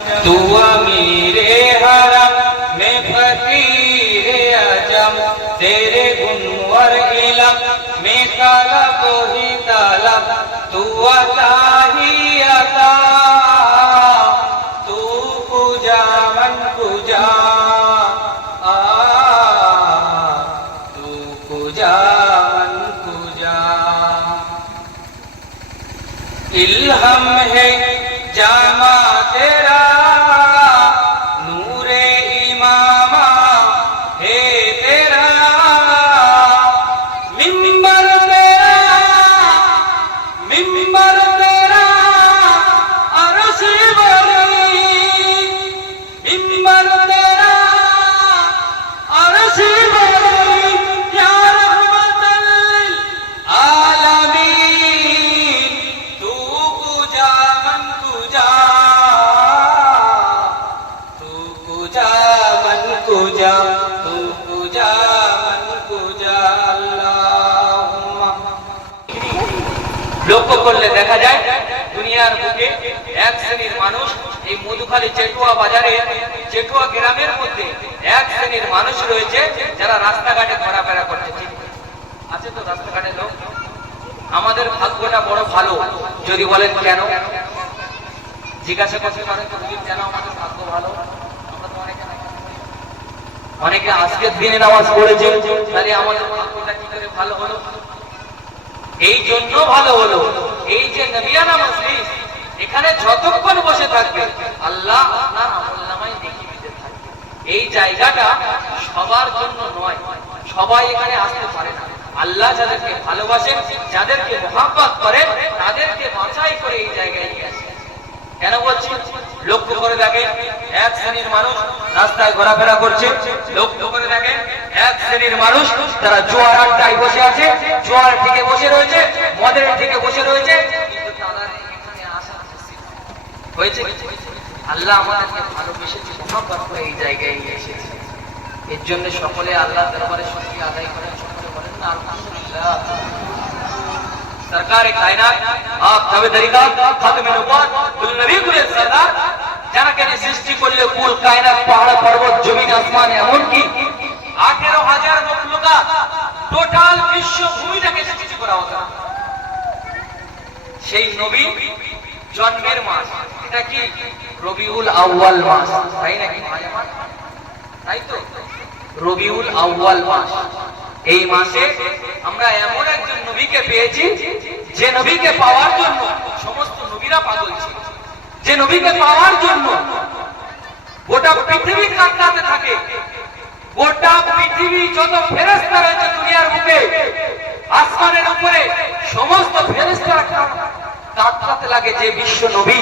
तू अमीरे हरम मैं फकीरे अजम, तेरे गुनवर इलम मैं तलब ही तलब, तू अता ही अता, तू पूजा मन पूजा, तू पूजा मन पूजा। इल्हम है जामा तेरा, नूरे इमामा है तेरा, मिंबर तेरा अरश बरी, मिंबर तेरा अरश बरी, या रहमतल लिल आलमीन, तू पूजा मन पूजा, तू पूजा मन पूजा, तू पूजा मन पूजा। আল্লাহুম্মা। লক্ষ্য করলে দেখা যায় দুনিয়ার বুকে এক শ্রেণীর মানুষ, এই মধুখালী চেটুয়া বাজারে চেটুয়া গ্রামের মধ্যে এক শ্রেণীর মানুষ রয়েছে যারা রাস্তাঘাটে ঘোরাফেরা করছে। ঠিক আছে তো রাস্তাঘাটে লোক? আমাদের ভাগ্যটা বড় ভালো। যদি বলেন কেন, জিজ্ঞাসা করতে পারেন তো কেন আমাদের ভাগ্য ভালো? আমরা তো অনেকে আজকের দিনে নামাজ পড়েছে, তাহলে আমাদের ভাগ্যটা কি করে ভালো হলো? এই জন্য ভালো হলো, এই যে নবিয়ানা মজলিস, এখানে যতক্ষণ বসে থাকবে আল্লাহ আপনার আমলনামায় নেকি দিতে থাকবে। এই জায়গাটা সবার জন্য নয়, সবাই এখানে আসতে পারে না। আল্লাহ যাদেরকে ভালোবাসেন, যাদেরকে মহব্বত করেন, তাদেরকে বাছাই করে এই জায়গায় নিয়ে আসেন। কেন বলছি? লক্ষ্য করে দেখেন এক শ্রেণীর মানুষ রাস্তায় ঘোরাফেরা করছে, লক্ষ্য করে দেখেন এক শ্রেণীর মানুষ তারা জোয়ার আড্ডায় বসে আছে, জোয়ার থেকে বসে রয়েছে, মদের থেকে বসে রয়েছে, কিন্তু তারা এখানে আসার হয়েছে। আল্লাহ আমাদেরকে ভালোবেসেছে, মহব্বত করে এই জায়গায় নিয়ে এসেছে। এর জন্য সকলে আল্লাহ দরবারে শুকরিয়া আদায় করেন, সকলে বলেন না আলহামদুলিল্লাহ। सरकार कायनात आप तबेदारिका खातमे नबुवत कुल नबी कुल सरदार যাকে সৃষ্টি করলে কুল কায়নাত পাহাড় পর্বত জমিন আসমান এমন কি 18000 মখলুকাত টোটাল বিশ্ব ভূমিটাকে সৃষ্টি করা হতো। সেই নবী জন্মের মাস এটা কি রবিউল আউয়াল মাস, তাই নাকি? তাই তো রবিউল আউয়াল মাস। এই মাসে আমরা এমন একজন নবীকে পেয়েছি যে নবীকে পাওয়ার জন্য সমস্ত নবীরা পাগল ছিল, যে নবীকে পাওয়ার জন্য গোটা পৃথিবী কাঁদতে থাকে। গোটা পৃথিবী যত ফেরেশতা রয়েছে দুনিয়ার বুকে, আসমানের উপরে সমস্ত ফেরেশতারা কাঁদতে লাগে যে বিশ্ব নবী,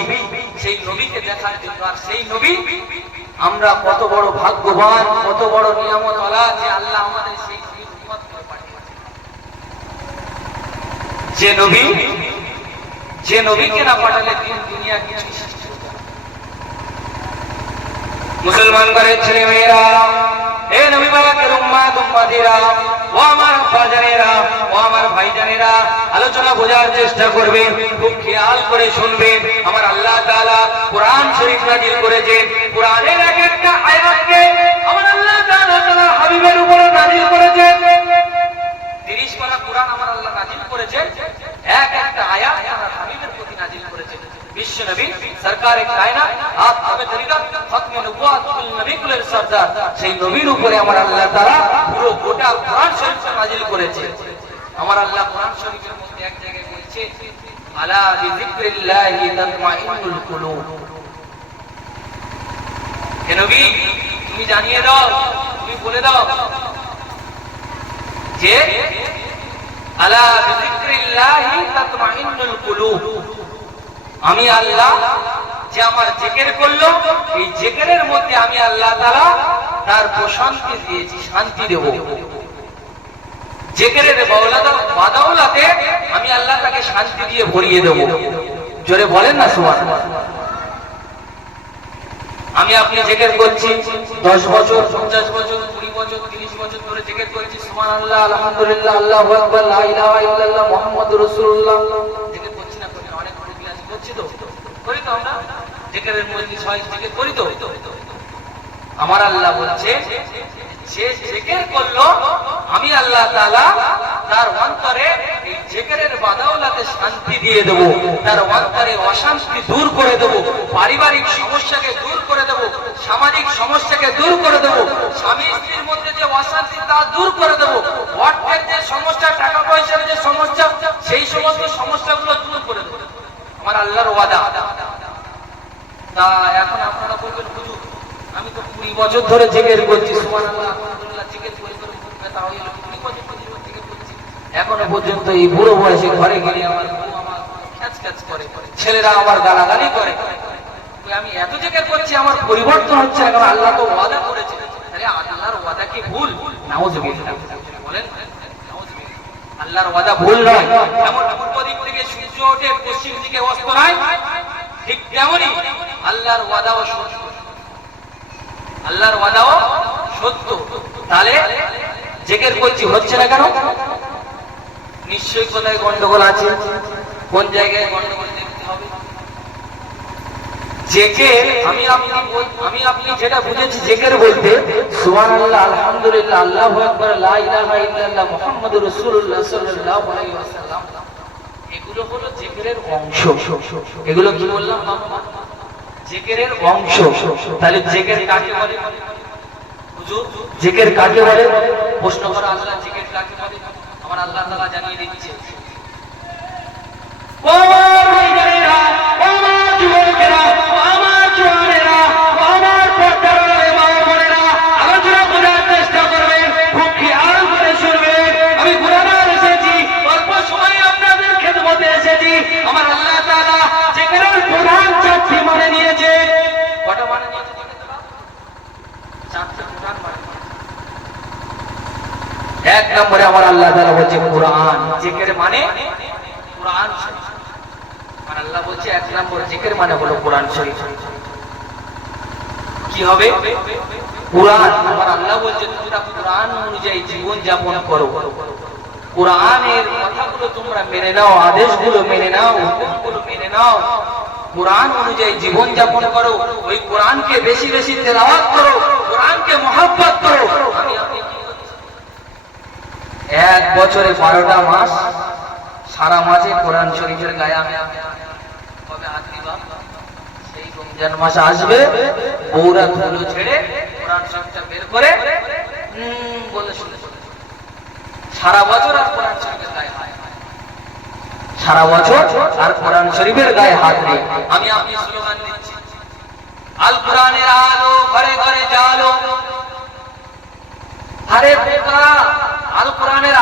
সেই নবীকে দেখার জন্য। আর সেই নবী আমরা কত বড় ভাগ্যবান, কত বড় নিয়ামত আল্লাহ যে আল্লাহ আমাদের সেই যে নবীকে না পাঠালে দিন দুনিয়া কিছু সৃষ্টি হতো না। মুসলমান ঘরের ছেলে মেয়েরা, এ নবী বাবাকের উম্মাত উম্মাতিরা, ও আমার বাজানেরা, ও আমার ভাইজানেরা, আলোচনা বোঝার চেষ্টা করবেন, খুব খেয়াল করে শুনবেন। আমার আল্লাহ তাআলা কোরআন শরীফ নাযিল করেছেন। কোরআনের এক একটা আয়াতকে আমার আল্লাহ তাআলা তার হাবিবের উপর নাযিল করেছেন। 30 পারা কোরআন আমার আল্লাহ নাযিল করেছেন, এক একটা আয়াত আমার হাবিবের প্রতি নাযিল করেছেন। বিশ্ব নবী সরকারে কায়নাত আপ তবেদারিকা খাতমে নবুওয়াত কুল নবী কুলের সরদার, সেই নবীর উপরে আমার আল্লাহ তাআলা পুরো গোটা কোরআন শরীফ নাযিল করেছে। আমার আল্লাহ কোরআন শরীফের মধ্যে এক জায়গায় বলছে আলা বিযিকরিল্লাহি তাতমাইন্নুল কুলুব। হে নবী তুমি জানিয়ে দাও, তুমি বলে দাও যে আলা বিযিকরিল্লাহি তাতমাইন্নুল কুলুব, আমি আল্লাহ যে আমার জিকির করলো, এই জিকিরের মধ্যে আমি আল্লাহ তাআলা তার প্রশান্তি দিয়েছি, শান্তি দেব। জিকিরের বাদাওলাতে আমি আল্লাহ তাকে শান্তি দিয়ে ভরিয়ে দেব। জোরে বলেন না সুবহানাল্লাহ। আমি আপনি জিকির করছি 10 বছর 50 বছর 20 বছর 30 বছর ধরে জিকির করছি সুবহানাল্লাহ, আলহামদুলিল্লাহ, আল্লাহু আকবার, লা ইলাহা ইল্লাল্লাহ, মুহাম্মাদুর রাসূলুল্লাহ। জিকির করছি না, অনেক অনেক ক্লাস করছি তো, করি তো আমরা। জিকিরের মজলিস হয়, জিকির করি তো। আমার আল্লাহ বলছে যে জিকির করলো আমি আল্লাহ তাআলা তার অন্তরে এই জিকিরের বাদাওলাতে শান্তি দিয়ে দেব, তার অন্তরে অশান্তি দূর করে দেব, পারিবারিক সমস্যাকে দূর করে দেব, সামাজিক সমস্যাকে দূর করে দেব, স্বামী স্ত্রীর মধ্যে যে অশান্তি তা দূর করে দেব, অর্থের যে সমস্যা, টাকা পয়সার যে সমস্যা, সেই সমস্ত সমস্যাগুলো দূর করে দেব। আমার আল্লাহর ওয়াদা। তা এখন আপনারা বলবেন হুজুর আমি তো 20 বছর ধরে জিকির করছি, সুবহানাল্লাহ আলহামদুলিল্লাহ জিকির করে করে ব্যথা হয়ে গেল, 20 বছর ধরে জিকির করছি, এখনো পর্যন্ত এই বুড়ো বয়সে ঘরে গেলে আমার বউ আমার খ্যাচ করে, ছেলেরা আমার গালাগালি করে, আমি এত জিকির করছি আমার পরিবর্তন হচ্ছে না। কারণ আল্লাহ তো ওয়াদা করেছে, তাহলে আল্লাহর ওয়াদা কি ভুল? নাউজুবিল্লাহ বলেন, নাউজুবিল্লাহ। আল্লাহর ওয়াদা ভুল নয়। যেমন পূর্ব দিক থেকে সূর্য ওঠে, পশ্চিম দিকে অস্ত হয়, ঠিক তেমনই আল্লাহর ওয়াদাও সত্য, আল্লাহর ওয়াদাও সত্য। তাহলে জিকির করছি হচ্ছে না কেন? নিশ্চয়ই কোথায় গন্ডগোল আছে, কোন জায়গায় গন্ডগোল দেখতে হবে। জিকির আমি আপনি যেটা বুঝেছি জিকির বলতে সুবহানাল্লাহ আলহামদুলিল্লাহ আল্লাহু আকবার লা ইলাহা ইল্লাল্লাহ মুহাম্মাদুর রাসূলুল্লাহ সাল্লাল্লাহু আলাইহি ওয়াসাল্লাম, এগুলো হলো জিকিরের অংশ। এগুলো কি বললাম বাবা? জিকিরের অংশ। তাহলে জিকির কাকে বলে হুজুর? জিকির কাকে বলে? প্রশ্ন করা আল্লাহ জিকির কাকে বলে? আমার আল্লাহ তাআলা জানিয়ে দিচ্ছে। ও ভাইরা, ও যুবকেরা, আমার জওয়ানেরা, আমার পর্দার মা বোনেরা, আলোচনা করার চেষ্টা করবেন, খুব খেয়াল করে শুনবেন। আমি কুরআন এসেছি, অল্প সময় আপনাদের খেদমতে এসেছি। আমার আল্লাহ তাআলা জিকিরের প্রধান চারটি মানে নিয়েছে। কটা মানে নিয়েছে? চারটি প্রধান মানে। এক নম্বরে আমার আল্লাহ তাআলা বলছে কুরআন। জিকির মানে কুরআন শরীফ। আর আল্লাহ বলছে এক নম্বর জিকির মানে হলো কুরআন শরীফ। কি হবে? কুরআন। আমার আল্লাহ বলছে তোমরা কুরআন অনুযায়ী জীবন যাপন করো, কুরআনের কথাগুলো তোমরা মেনে নাও, আদেশগুলো মেনে নাও, হুকুমগুলো মেনে নাও, কুরআন অনুযায়ী জীবন যাপন করো, ওই কুরআনকে বেশি বেশি তেলাওয়াত করো, কুরআনকে মহব্বত করো। আমি এক বছরে 12টা মাস, সারা মাসে কোরআন শরীফের গায়ে আমি কবে হাত দিবা? সেই রমজান মাস আসবে, বউরা ধুলো ছেড়ে কোরআন শরীফটা বের করে বলে শুনে সারা বছর আর কোরআন শরীফের গায়ে হাত, সারা বছর আর কোরআন শরীফের গায়ে হাত নেই। আমি আপনি স্লোগান দিচ্ছি, আল কোরআনের আলো ঘরে ঘরে জালো। আরে বোকা, আল কোরআনের